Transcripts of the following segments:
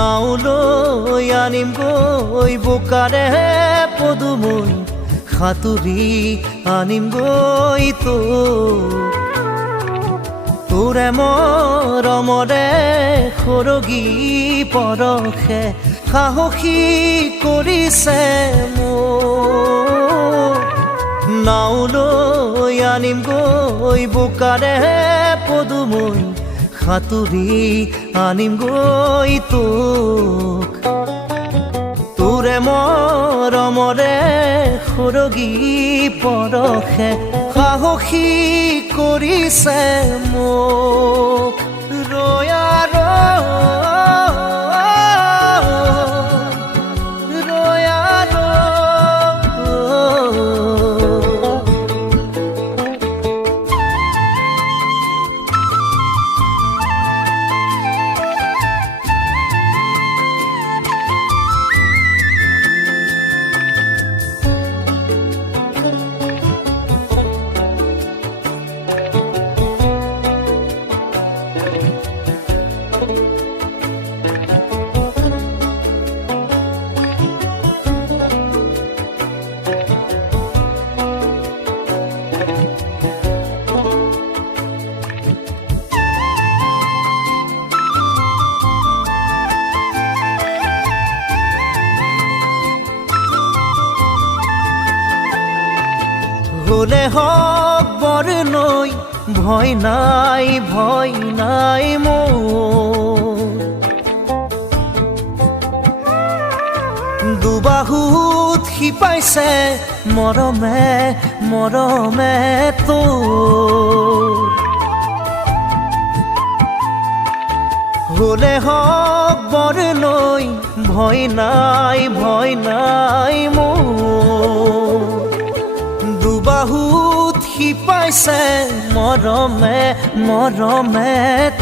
নাওলৈ আনিম গৈ বোকাৰে পদুমৈ সাঁতুৰি আনিম গৈ তোৰে মৰমৰে সৰগী পৰশে সাহসী কৰিছে মোক নাওলৈ আনিম গৈ বোকাৰে পদুমৈ সাঁতুৰি আনিম গৈ তোৰে মৰমৰে সৰগী পৰশে সাহসী কৰিছে মোক ৰয়া হলে হক বৰ নৈ ভয় নাই মোৰ দুবাহুত শিপাইছে মৰমে তোৰ হলে হক বৰ নৈ ভয় নাই মোৰ দুবাহুত শিপাইছে মৰমে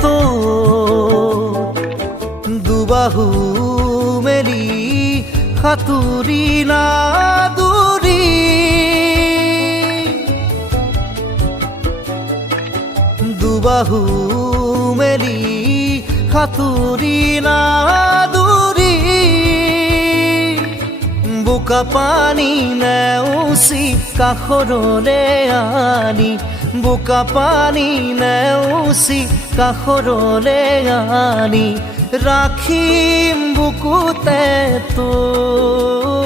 তোৰ দুবাহু মেলি সাঁতুৰি নাদুৰি দুবাহু মেলি সাঁতুৰি নাদুৰি বোকা পানী নেওচি কাষৰলে আনি বোকা পানী নেওচি কাষৰলে আনি ৰাখিম বুকুতে তোৰ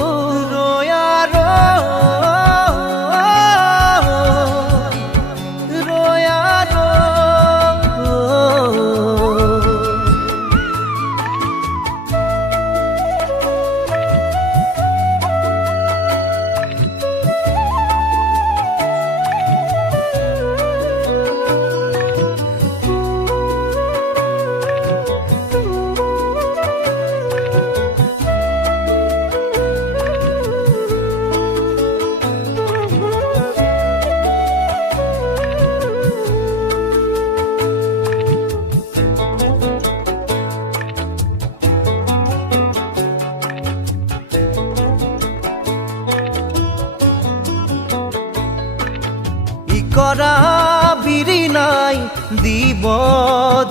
কৰা বিৰি নাই দিব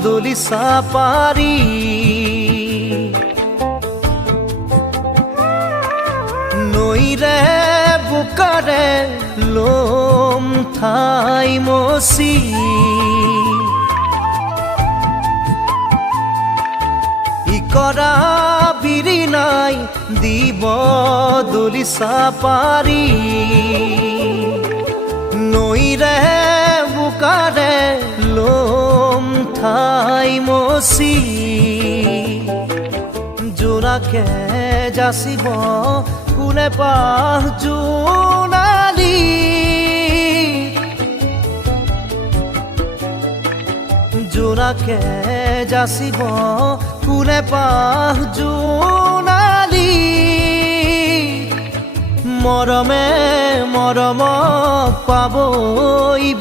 দলিচা পাৰি নৈৰে বোকাৰে লম ঠাই মচি কৰা বিৰি নাই দিব দলিচা পাৰি নৈৰে বোকাৰে লম ঠাই মচি জোনাকে যাচিব কোনে পাহ জোনালী জোনাকে যাচিব কোনে পাহ জোনালী মৰমক পাবই